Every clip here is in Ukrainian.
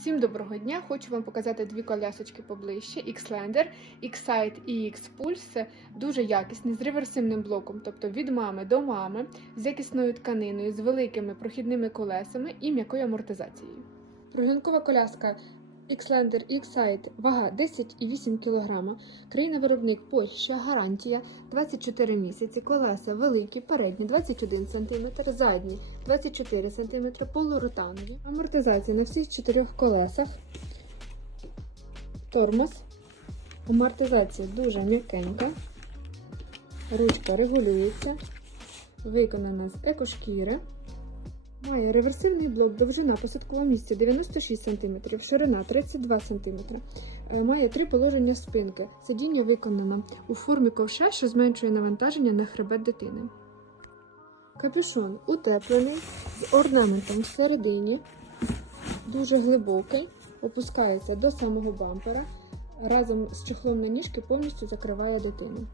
Всім доброго дня! Хочу вам показати дві колясочки поближче: Xlander, X-Side і X-Pulse. Дуже якісні, з реверсивним блоком, тобто від мами до мами, з якісною тканиною, з великими прохідними колесами і м'якою амортизацією. Прогінкова коляска Xlander X-Side, вага 10,8 кг. Країна-виробник Польща, гарантія 24 місяці, колеса великі, передні 21 см, задні 24 см, полуротанові. Амортизація на всіх чотирьох колесах. Тормоз. Амортизація дуже м'якенька. Ручка регулюється. Виконана з екошкіри. Має реверсивний блок, довжина посадкового місця 96 см, ширина 32 см. Е, Має три положення спинки. Сидіння виконано у формі ковша, що зменшує навантаження на хребет дитини. Капюшон утеплений з орнаментом всередині, дуже глибокий, опускається до самого бампера. Разом з чехлом на ніжки повністю закриває дитину.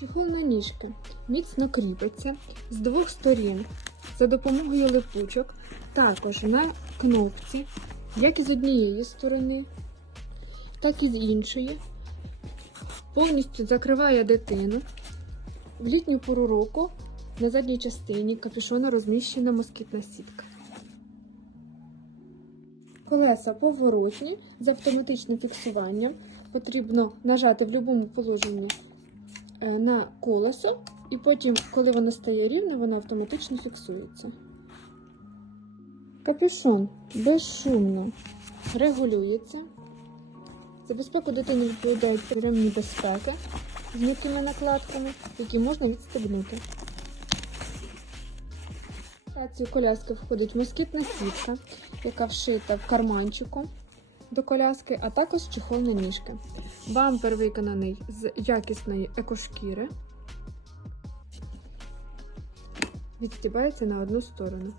Чехол на ніжки міцно кріпиться з двох сторін за допомогою липучок, також на кнопці, як і з однієї сторони, так і з іншої. Повністю закриває дитину. В літню пору року на задній частині капюшона розміщена москітна сітка. Колеса поворотні з автоматичним фіксуванням. Потрібно нажати в будь-якому положенні е, на колесо, і потім, коли воно стає рівне, воно автоматично фіксується. Капюшон безшумно регулюється. За безпеку дитини відповідають ремні безпеки з м'якими накладками, які можна відстебнути. В коляски входить москітна сітка, яка вшита в карманчику до коляски, а також чехол на ніжки. Бампер виконаний з якісної екошкіри. Відстібається на одну сторону.